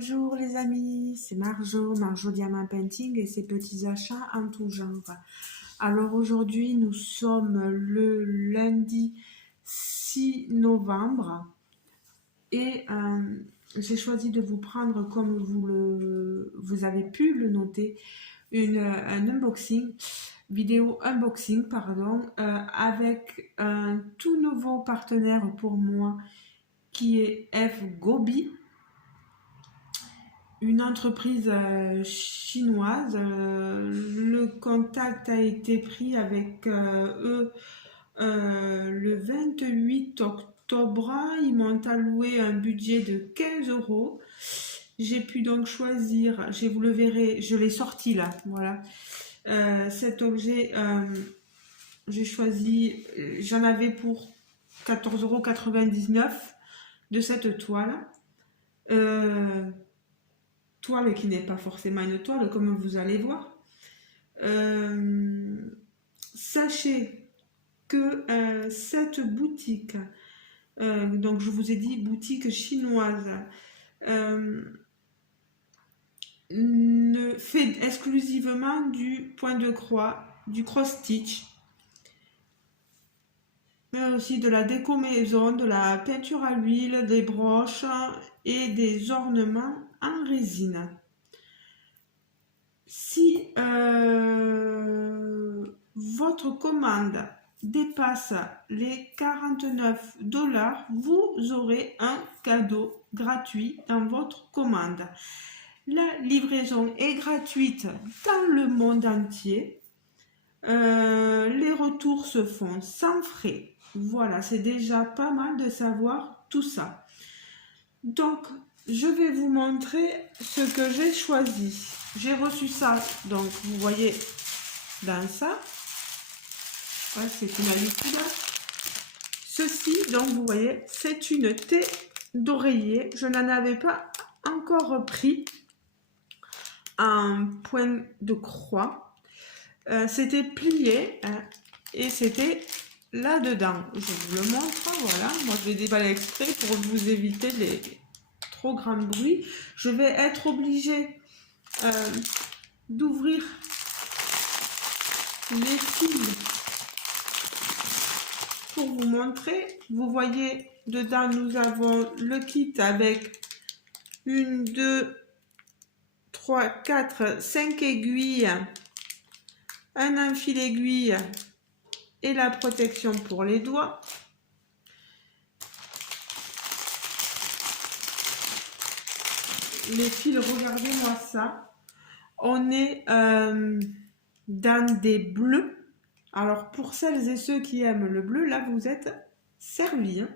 Bonjour les amis, c'est Marjo Diamant Painting et ses petits achats en tout genre. Alors aujourd'hui nous sommes le lundi 6 novembre et j'ai choisi de vous prendre, comme vous avez pu le noter, un vidéo unboxing avec un tout nouveau partenaire pour moi qui est F Gobi, une entreprise chinoise. Le contact a été pris avec eux le 28 octobre. Ils m'ont alloué un budget de 15 euros. J'ai pu donc choisir, vous le verrez, je l'ai sorti là, voilà. Cet objet, j'ai choisi, j'en avais pour 14,99 € de cette toile. Toile qui n'est pas forcément une toile, comme vous allez voir. Sachez que cette boutique, donc je vous ai dit boutique chinoise, ne fait exclusivement du point de croix, du cross-stitch, mais aussi de la déco maison, de la peinture à l'huile, des broches et des ornements en résine. Si votre commande dépasse les 49 $, vous aurez un cadeau gratuit dans votre commande. La livraison est gratuite dans le monde entier. Les retours se font sans frais. Voilà, c'est déjà pas mal de savoir tout ça. Donc, je vais vous montrer ce que j'ai choisi. J'ai reçu ça, donc vous voyez dans ça. Ouais, c'est une habitude. Ceci, donc vous voyez, c'est une thé d'oreiller. Je n'en avais pas encore pris un point de croix. C'était plié et c'était là-dedans. Je vous le montre, voilà. Moi, je vais déballer exprès pour vous éviter les trop grands bruits. Je vais être obligée d'ouvrir les fils pour vous montrer. Vous voyez, dedans, nous avons le kit avec 1, 2, 3, 4, 5 aiguilles, un enfil aiguille et la protection pour les doigts. Les fils, regardez-moi ça. On est dans des bleus. Alors pour celles et ceux qui aiment le bleu, là vous êtes servis. Hein.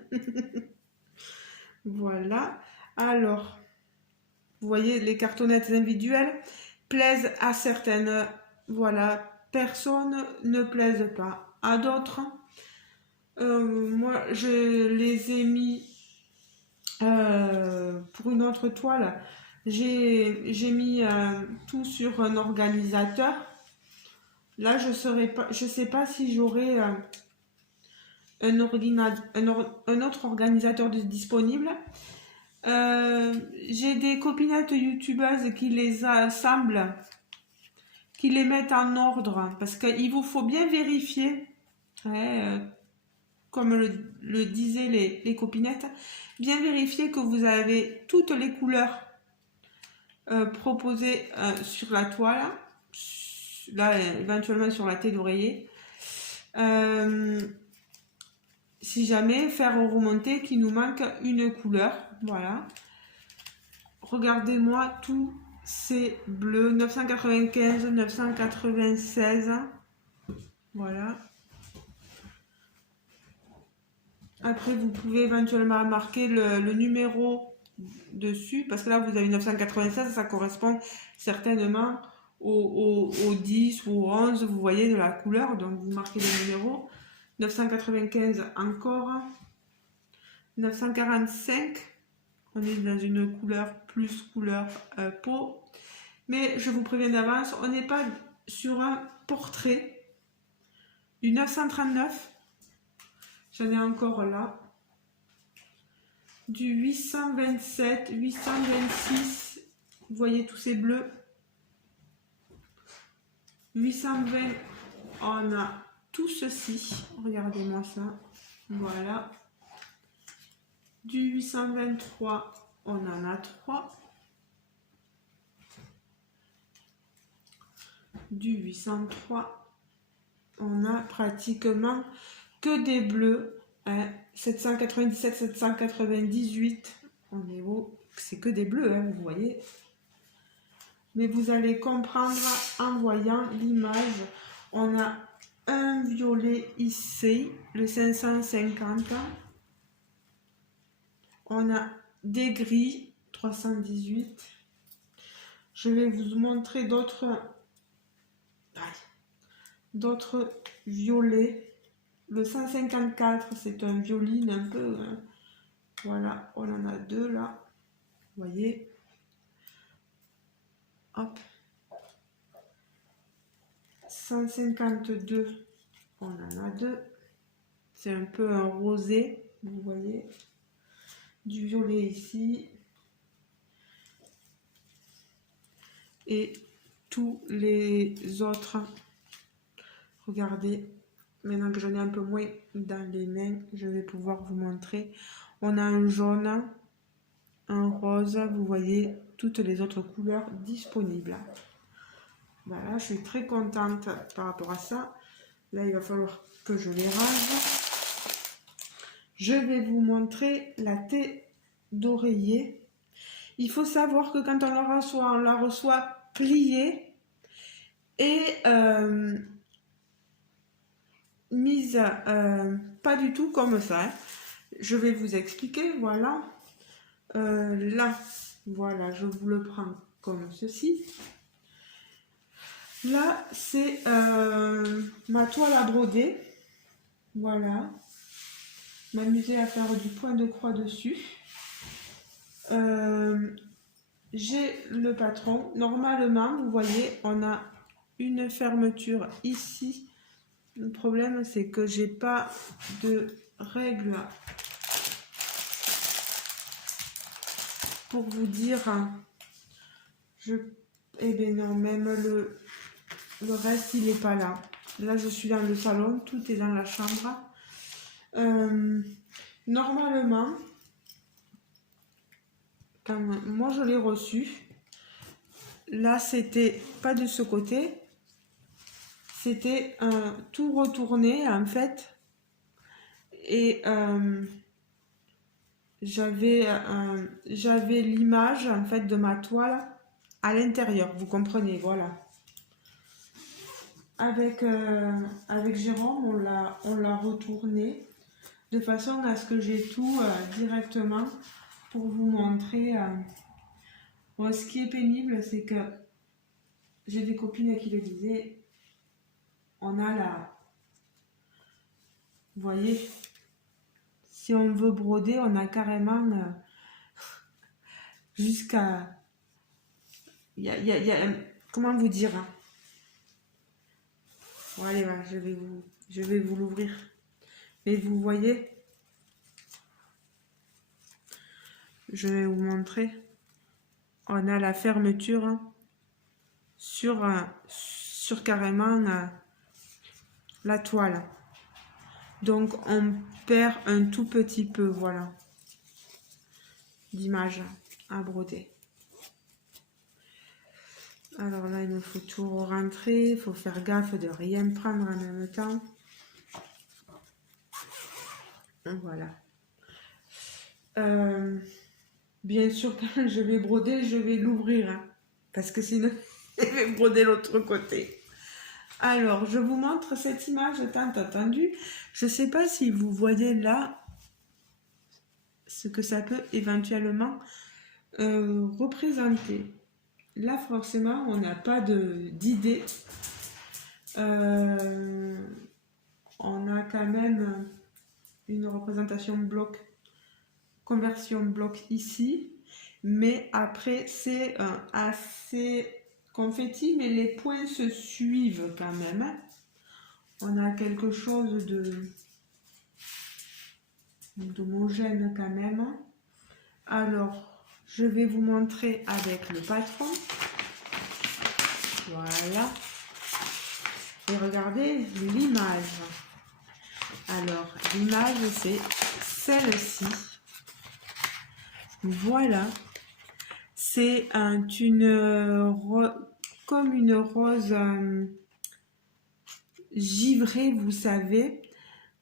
Voilà. Alors, vous voyez, les cartonnettes individuelles plaisent à certaines, voilà, personnes, ne plaisent pas à d'autres. Moi, je les ai mis pour une autre toile. J'ai mis tout sur un organisateur. Là, je sais pas si j'aurai un autre ordinateur disponible. J'ai des copinettes youtubeuses qui les assemblent, qui les mettent en ordre, parce qu'il vous faut bien vérifier, comme le disaient les copinettes, bien vérifier que vous avez toutes les couleurs proposées sur la toile, là éventuellement sur la thé d'oreiller. Si jamais faire remonter qu'il nous manque une couleur, voilà. Regardez-moi tous ces bleus, 995, 996, voilà. Après, vous pouvez éventuellement marquer le numéro dessus, parce que là, vous avez 996, ça correspond certainement au 10 ou au 11, vous voyez, de la couleur, donc vous marquez le numéro. 995 encore, 945, on est dans une couleur plus couleur peau, mais je vous préviens d'avance, on n'est pas sur un portrait. Du 939, j'en ai encore là, du 827, 826 vous voyez tous ces bleus. 820, on a tout ceci. Regardez-moi ça. Voilà. Du 823, on en a 3. Du 803, on a pratiquement que des bleus. Hein. 797, 798, on est où? C'est que des bleus, hein, vous voyez. Mais vous allez comprendre en voyant l'image. On a un violet ici, le 550. On a des gris, 318. Je vais vous montrer d'autres violets. Le 154, c'est un violine un peu. Hein. Voilà, on en a deux là. Vous voyez. Hop. 152, on en a deux. C'est un peu un rosé, vous voyez. Du violet ici. Et tous les autres. Regardez. Maintenant que j'en ai un peu moins dans les mains, je vais pouvoir vous montrer. On a un jaune, un rose, vous voyez toutes les autres couleurs disponibles. Voilà, je suis très contente par rapport à ça. Là, il va falloir que je les range. Je vais vous montrer la thé d'oreiller. Il faut savoir que quand on la reçoit pliée et mise pas du tout comme ça. Hein. Je vais vous expliquer, voilà. Là, voilà, je vous le prends comme ceci. Là, c'est ma toile à broder. Voilà. M'amuser à faire du point de croix dessus. J'ai le patron. Normalement, vous voyez, on a une fermeture ici. Le problème, c'est que j'ai pas de règle pour vous dire. Eh bien non, même le reste, il n'est pas là. Là, je suis dans le salon, tout est dans la chambre. Normalement, quand moi je l'ai reçu, là, c'était pas de ce côté. C'était tout retourné, en fait. Et j'avais l'image, en fait, de ma toile à l'intérieur. Vous comprenez, voilà. Avec Jérôme, on l'a retourné de façon à ce que j'ai tout directement pour vous montrer. Bon, ce qui est pénible, c'est que j'ai des copines qui le disaient, on a la... Vous voyez, si on veut broder, on a carrément jusqu'à... comment vous dire hein. Bon, allez, voilà, je vais vous l'ouvrir. Et vous voyez, je vais vous montrer. On a la fermeture hein, sur carrément la toile. Donc, on perd un tout petit peu, voilà, d'image à broder. Alors là, il me faut tout rentrer. Il faut faire gaffe de rien prendre en même temps. Voilà. Bien sûr, quand je vais broder, je vais l'ouvrir. Hein, parce que sinon, je vais broder l'autre côté. Alors, je vous montre cette image tant attendue. Je ne sais pas si vous voyez là ce que ça peut éventuellement représenter. Là, forcément, on n'a pas d'idée. On a quand même une représentation bloc, conversion bloc ici. Mais après, c'est assez confetti, mais les points se suivent quand même. On a quelque chose d'homogène quand même. Alors, je vais vous montrer avec le patron. Voilà. Et regardez l'image. Alors, l'image, c'est celle-ci. Voilà. C'est comme une rose givrée, vous savez.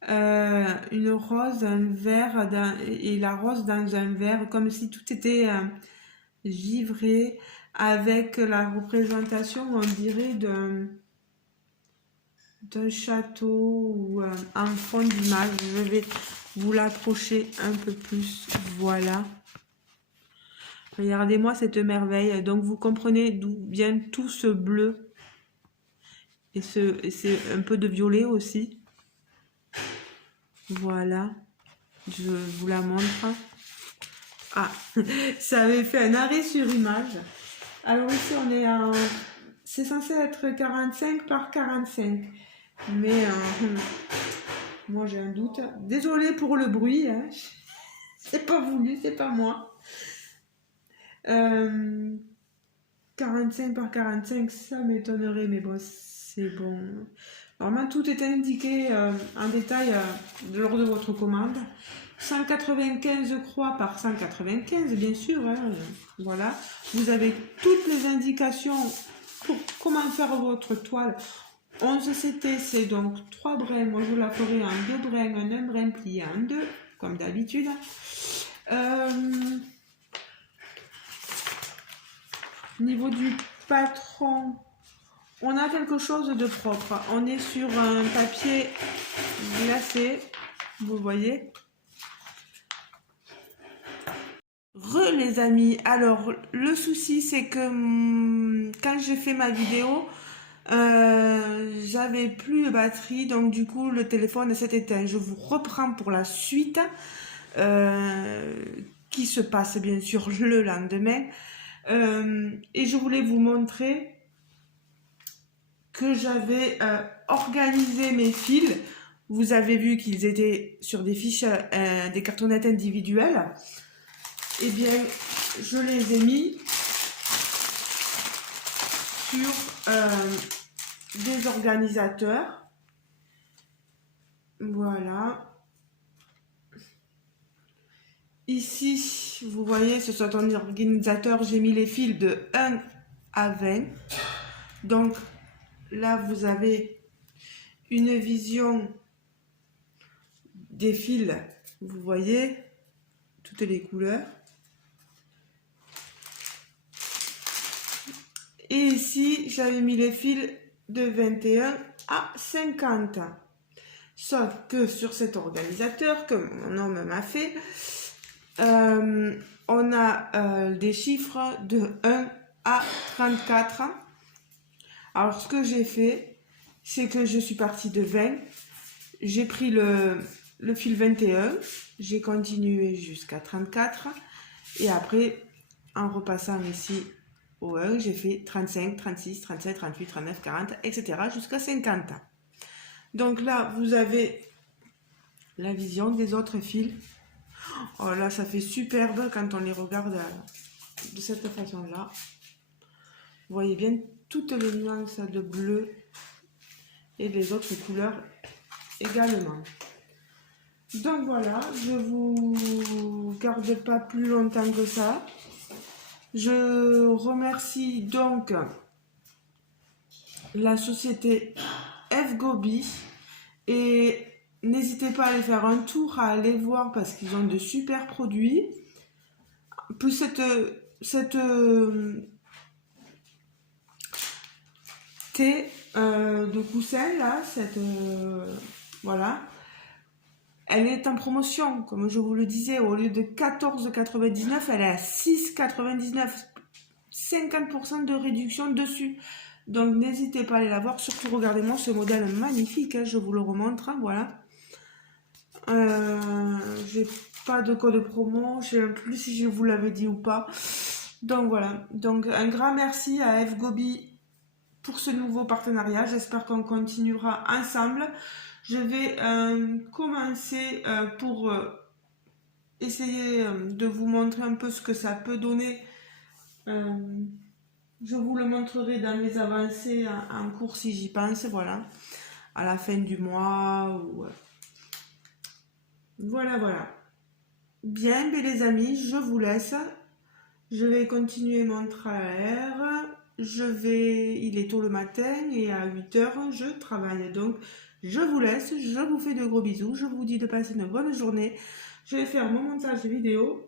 Une rose, un verre, et la rose dans un verre, comme si tout était givré, avec la représentation, on dirait, d'un château ou en fond d'image. Je vais vous l'approcher un peu plus. Voilà. Regardez-moi cette merveille. Donc vous comprenez d'où vient tout ce bleu et c'est un peu de violet aussi. Voilà. Je vous la montre. Ah, ça avait fait un arrêt sur image. Alors ici on est en... C'est censé être 45 par 45. Mais moi j'ai un doute. Désolée pour le bruit. Hein. C'est pas voulu, c'est pas moi. 45 par 45, ça m'étonnerait, mais bon, c'est bon. Normalement, tout est indiqué en détail lors de votre commande. 195 croix par 195, bien sûr. Hein, voilà. Vous avez toutes les indications pour comment faire votre toile. 11 CT, c'est donc 3 brins. Moi, je la ferai en 2 brins, en 1 brin plié en 2, comme d'habitude. Au niveau du patron, on a quelque chose de propre. On est sur un papier glacé, vous voyez. Les amis, alors le souci c'est que quand j'ai fait ma vidéo, j'avais plus de batterie, donc du coup le téléphone s'est éteint. Je vous reprends pour la suite qui se passe bien sûr le lendemain. Et je voulais vous montrer que j'avais organisé mes fils. Vous avez vu qu'ils étaient sur des fiches, des cartonnettes individuelles. Eh bien, je les ai mis sur des organisateurs. Voilà. Ici, vous voyez, ce sont un organisateur. J'ai mis les fils de 1 à 20. Donc, là, vous avez une vision des fils. Vous voyez toutes les couleurs. Et ici, j'avais mis les fils de 21 à 50. Sauf que sur cet organisateur, que mon homme m'a fait, on a des chiffres de 1 à 34. Alors, ce que j'ai fait, c'est que je suis partie de 20. J'ai pris le fil 21. J'ai continué jusqu'à 34. Et après, en repassant ici au 1, j'ai fait 35, 36, 37, 38, 39, 40, etc. jusqu'à 50. Donc là, vous avez la vision des autres fils. Oh là, ça fait superbe quand on les regarde de cette façon-là. Vous voyez bien toutes les nuances de bleu et les autres couleurs également. Donc voilà, je vous garde pas plus longtemps que ça. Je remercie donc la société FGOBI et n'hésitez pas à aller faire un tour, à aller voir parce qu'ils ont de super produits. Plus cette thé de coussin là, voilà, elle est en promotion, comme je vous le disais, au lieu de 14,99, elle est à 6,99, 50% de réduction dessus. Donc n'hésitez pas à aller la voir, surtout regardez-moi ce modèle magnifique, hein, je vous le remontre, hein, voilà. J'ai pas de code promo, je sais plus si je vous l'avais dit ou pas. Donc voilà, donc un grand merci à FGOBI pour ce nouveau partenariat. J'espère qu'on continuera ensemble. Je vais commencer pour essayer de vous montrer un peu ce que ça peut donner. Je vous le montrerai dans mes avancées en cours si j'y pense, voilà, à la fin du mois. Ou, voilà, voilà. Bien, mais les amis, je vous laisse. Je vais continuer mon travail. Il est tôt le matin et à 8 heures, je travaille. Donc, je vous laisse, je vous fais de gros bisous. Je vous dis de passer une bonne journée. Je vais faire mon montage vidéo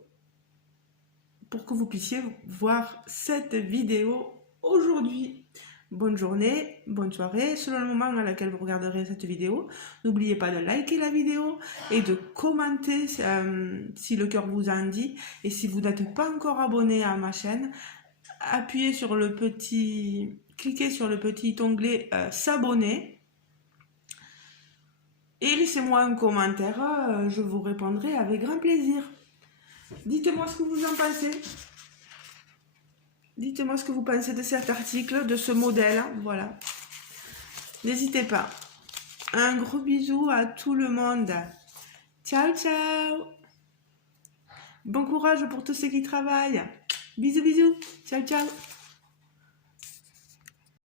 pour que vous puissiez voir cette vidéo aujourd'hui. Bonne journée, bonne soirée, selon le moment à laquelle vous regarderez cette vidéo. N'oubliez pas de liker la vidéo et de commenter si le cœur vous en dit. Et si vous n'êtes pas encore abonné à ma chaîne, cliquez sur le petit onglet s'abonner. Et laissez-moi un commentaire, je vous répondrai avec grand plaisir. Dites-moi ce que vous en pensez. Dites-moi ce que vous pensez de cet article, de ce modèle. Voilà. N'hésitez pas. Un gros bisou à tout le monde. Ciao, ciao. Bon courage pour tous ceux qui travaillent. Bisous, bisous. Ciao, ciao.